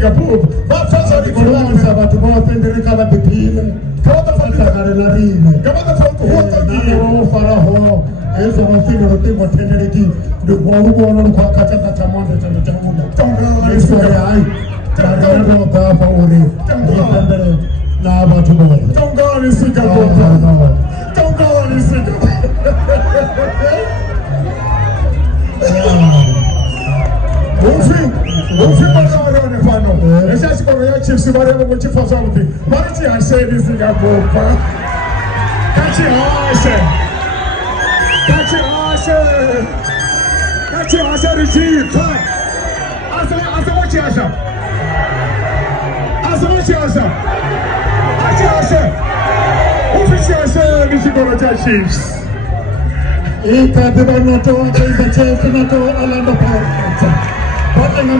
Singapore. Bafasa ni kulanza watu bawapendere kama bipile. Kama Takare la rime. kama tofauti huko Nani wao faraho. Eza wafino rote motenereki. Ndugu wana kwa kachanga chamanda chanda chamunda. Tonga Yesu ya ai. Tagaro baba uri. Nipendere na watu bawapendere. Tonga ni Singapore. Tonga ni Singapore. Ufi bana wana pano. Esa sikoro ya chiefs bana mo chief of something. Bana ti ase ni Singapore pa. Kachi ase. Kachi ase receive. Asa what you asa. Asa what you asa. Asa. Ufi ase ni sikoro ya chiefs. Ika beba noto, ika chefe noto, alando pa.